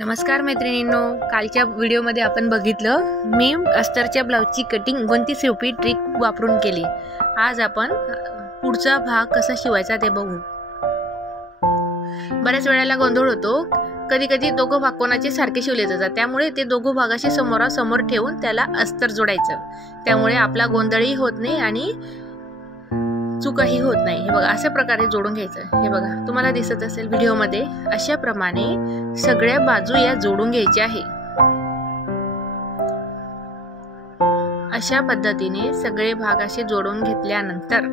नमस्कार मैत्रिणींनो, कालच्या व्हिडिओमध्ये आपण बघितलं मी अस्तरच्या ब्लाउजची कटिंग कोणती सोपी ट्रिक वापरून केली। आज आपण पुढचा भाग कसा शिवायचा ते बघू। बऱ्याच वेळेला गोंधळ होतो, कधी कधी दोघं भाग कोणाचे सारखे शिवले जातात, त्यामुळे ते दोघं भागाशी समोरासमोर ठेवून त्याला अस्तर जोडायचं। त्यामुळे आपला गोंधळही होत नाही आणि चुकाही होत नाही। हे बघा, अशा प्रकारे जोडून घ्यायचं। हे बघा, तुम्हाला दिसत असेल व्हिडिओमध्ये, अशा प्रमाणे सगळ्या बाजू या जोडून घ्यायच्या आहे। अशा पद्धतीने सगळे भाग असे जोडून घेतल्यानंतर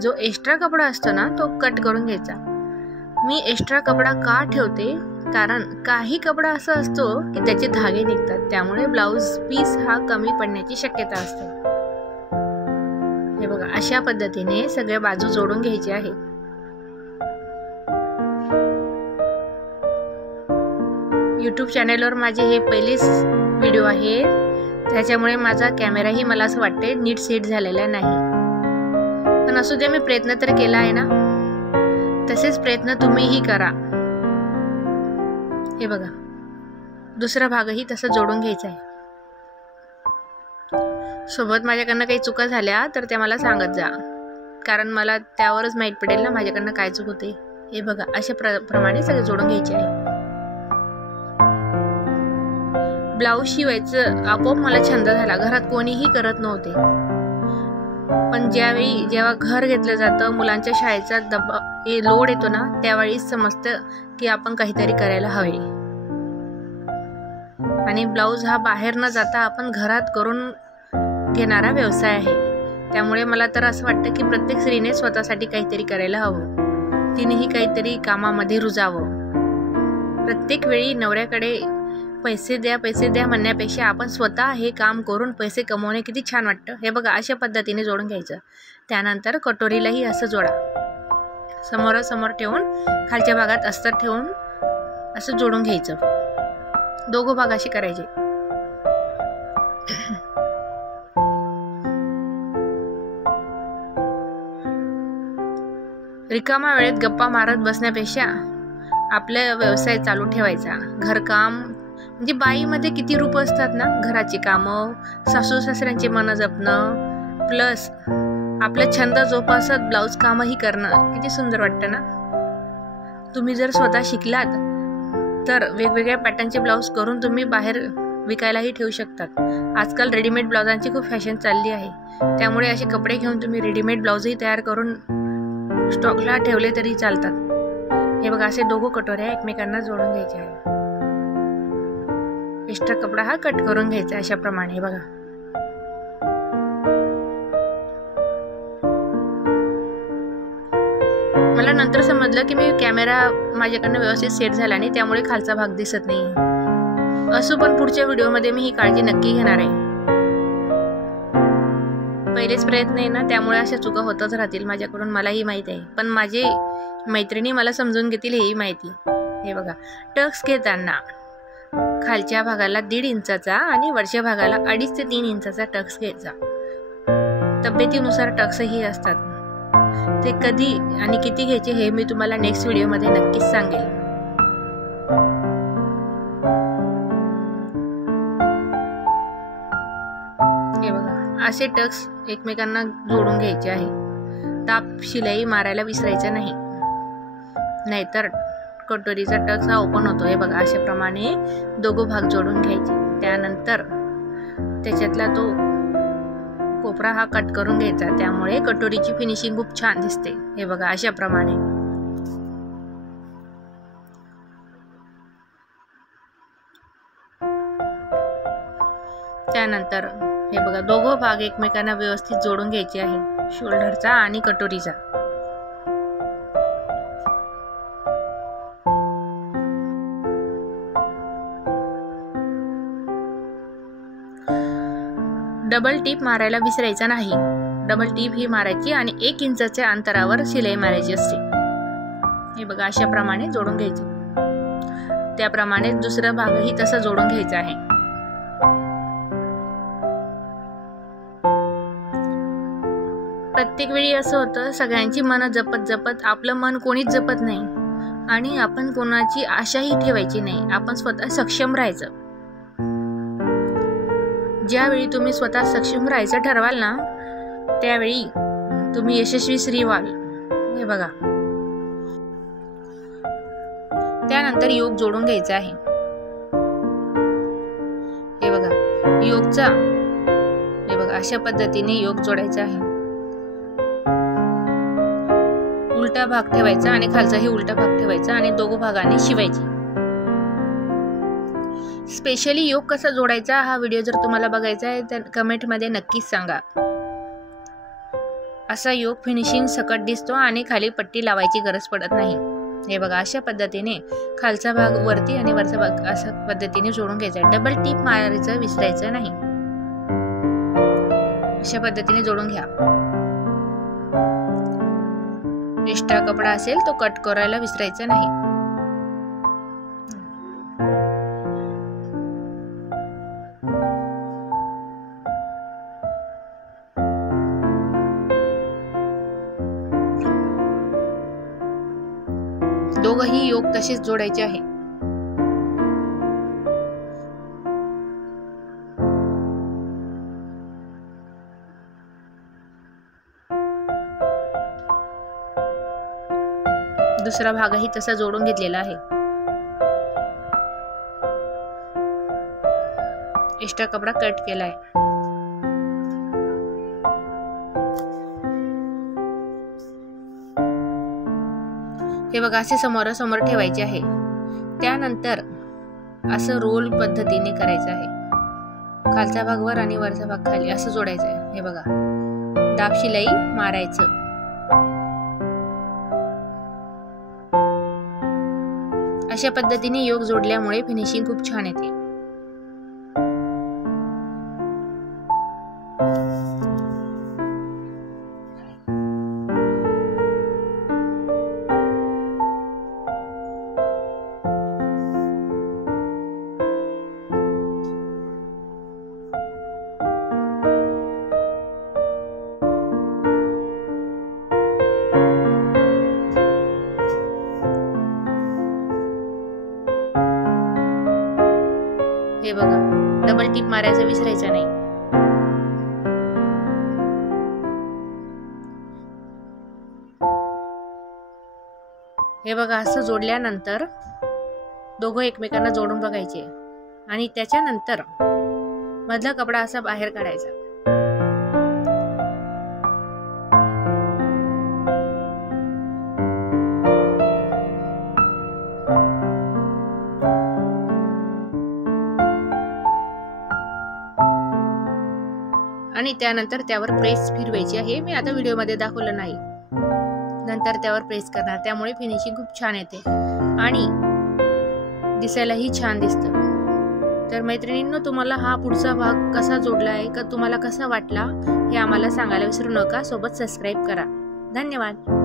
जो एक्स्ट्रा कपडा असतो ना, तो कट करून घ्यायचा। मी एक्स्ट्रा कपडा का ठेवते, कारण काही कपडा असा असतो की त्याचे धागे निघतात, त्यामुळे ब्लाउज पीस हा कमी पडण्याची शक्यता असते। हे बघा, अशा पद्धतीने सगळे बाजू जोडून घ्यायचे आहे। YouTube चॅनलवर माझे हे पहिलेच व्हिडिओ आहेत, त्याच्यामुळे माझा कॅमेराही मला असं वाटते नीट सेट झालेला नाही, पण असू दे, मी प्रयत्न तर केला आहे ना। तसेच प्रयत्न तुम्हीही करा। हे बघा, दुसरा भागही तसा जोडून घ्यायचा आहे। सोबत माझ्याकडनं काही चुका झाल्या तर त्या मला सांगत जा, कारण मला त्यावरच माहित पडेल ना माझ्याकडनं काय चूक होते। हे बघा, अशा प्रमाणे सगळे जोडून घ्यायचे आहे। ब्लाऊज शिवायचं आपोआप मला छंद झाला, घरात कोणीही करत नव्हते, पण जेव्हा घर घेतलं जातं, मुलांच्या शाळेचा लोड येतो ना, त्यावेळी समजतं की आपण काहीतरी करायला हवे। आणि ब्लाऊज हा बाहेर न जाता आपण घरात करून घेणारा व्यवसाय आहे, त्यामुळे मला तर असं वाटतं की प्रत्येक स्त्रीने स्वतःसाठी काहीतरी करायला हवं, तिनेही काहीतरी कामामध्ये रुजावं। प्रत्येक वेळी नवऱ्याकडे पैसे द्या म्हणण्यापेक्षा आपण स्वतः हे काम करून पैसे कमवणे किती छान वाटतं। हे बघा, अशा पद्धतीने जोडून घ्यायचं। त्यानंतर कटोरीलाही असं जोडा, समोरासमोर ठेवून खालच्या भागात अस्तर ठेवून असं जोडून घ्यायचं। दोघं भाग असे करायचे। रिकामा वेळेत गप्पा मारत बसण्यापेक्षा आपला व्यवसाय चालू ठेवायचा। घरकाम म्हणजे बाईमध्ये किती रूप असतात ना, घराची कामं, सासू सासऱ्यांचे मन जपणं, प्लस आपला छंद जोपासत ब्लाऊज कामही करणं किती सुंदर वाटतं ना। तुम्ही जर स्वतः शिकलात तर वेगवेगळ्या पॅटर्नचे ब्लाऊज करून तुम्ही बाहेर विकायलाही ठेवू शकतात। आजकाल रेडीमेड ब्लाउजांची खूप फॅशन चालली आहे, त्यामुळे असे कपडे घेऊन तुम्ही रेडीमेड ब्लाऊजही तयार करून स्टॉकला ठेवले तरी चालतात। हे बघा, असे दोघं कटोऱ्या एकमेकांना जोडून घ्यायच्या आहे। एक्स्ट्रा कपडा हा कट करून घ्यायचा अशा प्रमाणे। हे बघा, मला नंतर समजलं की मी कॅमेरा माझ्याकडनं व्यवस्थित सेट झाला नाही, त्यामुळे खालचा भाग दिसत नाही। असो, पण पुढच्या व्हिडिओमध्ये मी ही काळजी नक्की घेणार आहे। पहिलेच प्रयत्न आहे ना, त्यामुळे अशा चुका होतच राहतील माझ्याकडून, मलाही माहित आहे, पण माझे मैत्रिणी मला समजून घेतील हेही माहिती। हे बघा, टक्स घेताना खालच्या भागाला 1.5 इंचाचा आणि वरच्या भागाला 2.5 ते 3 इंचाचा टक्स घ्यायचा। तब्येतीनुसार टक्सही असतात, ते कधी आणि किती घ्यायचे हे मी तुम्हाला नेक्स्ट व्हिडिओमध्ये नक्कीच सांगेल। हे बघा, असे टक्स एकमेकांना जोडून घ्यायचे आहे। ताप शिलाई मारायला विसरायचं नाही, नाहीतर कटोरीचा टक्स हा ओपन होतो। हे बघा, अशा प्रमाणे दोघं भाग जोडून घ्यायचे। त्यानंतर त्याच्यातला तो कोपरा हा कट करून घ्यायचा, त्यामुळे कटोरीची फिनिशिंग खूप छान दिसते। हे बघा, अशा प्रमाणे। त्यानंतर हे बघा, दोघं भाग एकमेकांना व्यवस्थित जोडून घ्यायचे आहे, शोल्डरचा आणि कटोरीचा। डबल टीप मारायला विसरायचा नाही। डबल टीप ही मारायची आणि 1 इंचाच्या अंतरावर शिलाई मारायची असते। हे बघा, अशा प्रमाणे जोडून घ्यायचे। त्याप्रमाणे दुसरा भागही तसा जोडून घ्यायचा आहे। प्रत्येक वेळी असं होतं, सगळ्यांची मन जपत आपलं मन कोणीच जपत नाही, आणि आपण कोणाची आशाही ठेवायची नाही. आपण स्वतः सक्षम राहायचं. ज्यावेळी तुम्ही स्वतः सक्षम राहायचं ठरवाल ना, त्यावेळी तुम्ही यशस्वी स्त्री व्हाल. हे बघा. त्यानंतर योग जोडून घ्यायचा आहे. हे बघा, योगचा हे बघा अशा पद्धतीने योग जोडायचा आहे. उलटा भाग ठेवायचा आणि खालचाही उलटा भाग ठेवायचा आणि दोघं भागाने शिवायची. स्पेशली योग कसा जोडायचा हा व्हिडिओ जर तुम्हाला बघायचा आहे तर कमेंट मध्ये नक्कीच सांगा. असा योग फिनिशिंग सकट दिसतो आणि खाली पट्टी लावायची गरज पडत नाही. हे बघा अशा पद्धतीने खालचा भाग वरती आणि वरचा भाग अशा पद्धतीने जोडून घ्यायचा. डबल टिप मारायचं विसरायचं नाही. अशा पद्धतीने जोडून घ्या. एक्स्ट्रा कपडा असेल तो कट करायला विसरायचा नाही. दोघही योग तसेच जोडायचे आहे. दुसरा भागही तसा जोडून घेतलेला आहे. एक्स्ट्रा कपडा कट केला आहे. हे बघा असे समोरासमोर ठेवायचे आहे. त्यानंतर असं रोल पद्धतीने करायचं आहे. खालचा भाग वर आणि वरचा भाग खाली असं जोडायचं आहे. हे बघा दाब शिलाई मारायचं. अशा पद्धतीने योग जोडल्यामुळे फिनिशिंग खूप छान येते. हे बघा डबल टिप मारायचं विसरायचं नाही. हे बघा असं जोडल्यानंतर दोघं एकमेकांना जोडून बघायचे आणि त्याच्यानंतर मधला कपडा असा बाहेर काढायचा. आणि त्यानंतर त्यावर प्रेस फिरवायची आहे. मी आता व्हिडिओ मध्ये दाखवलं नाही. नंतर त्यावर प्रेस करणार, त्यामुळे फिनिशिंग खूप छान येते आणि दिसायलाही छान दिसतं. तर मैत्रिणींनो, तुम्हाला हा पुढचा भाग कसा जोडला आहे का तुम्हाला कसा वाटला हे आम्हाला सांगायला विसरू नका. सोबत सबस्क्राईब करा. धन्यवाद.